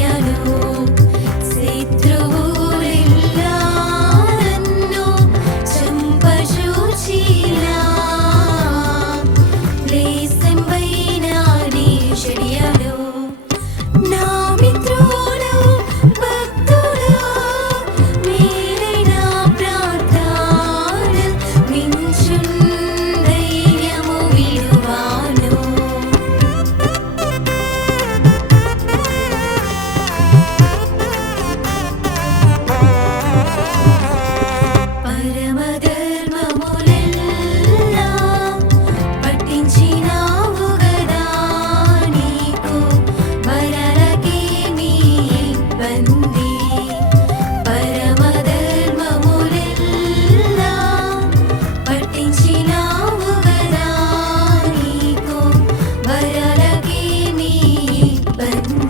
Yeah, I know. Thank you.